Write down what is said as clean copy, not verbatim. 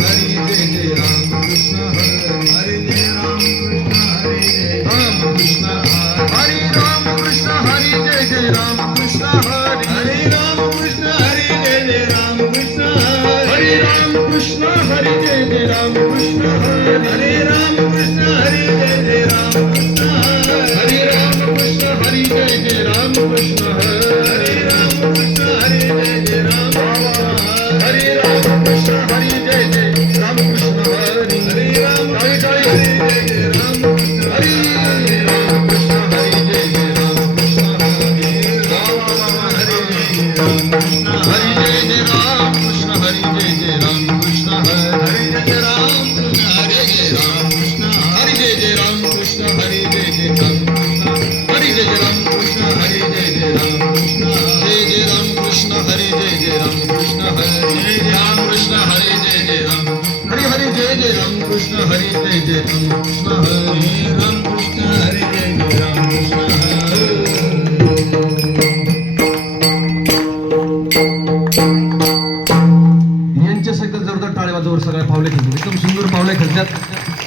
हरी जय जय राम कृष्ण हरे जय राम कृष्ण हरे जय राम कृष्ण हरे राम कृष्ण हरे जय जय राम कृष्ण हरे राम कृष्ण हरे जय जय राम कृष्ण हरे राम कृष्ण हरे जय जय राम कृष्ण हरे राम कृष्ण हरे जय जय राम कृष्ण हरे राम कृष्ण हरे जय जय राम कृष्ण हरे राम कृष्ण हरे जय जय राम हरे राम कृष्ण हरे जय जय राम कृष्ण हरे हरे राम जय जय हरे जय जय राम कृष्ण हरे राम कृष्ण हरे जय जय राम कृष्ण हरे राम हरे राम कृष्ण हरे जय जय राम कृष्ण हरे जय जय राम कृष्ण हरे जय जय राम कृष्ण हरे जय राम कृष्ण हरे जय जय राम कृष्ण हरे जय जय राम कृष्ण हरे जय जय राम कृष्ण हरे जय जय राम कृष्ण जय जय राम कृष्ण हरे जय जय राम कृष्ण हरे राम कृष्ण हरे जय जय राम हरे हरे जय जय राम कृष्ण हरे जय जय राम कृष्ण हरे राम कृष्ण हरे जय जय राम कृष्ण हरे यांच्यासाठी जोरदार टाळ्या वाजवर सगळ्या पावले खेळतात एकदम सुंदर पावले खेळतात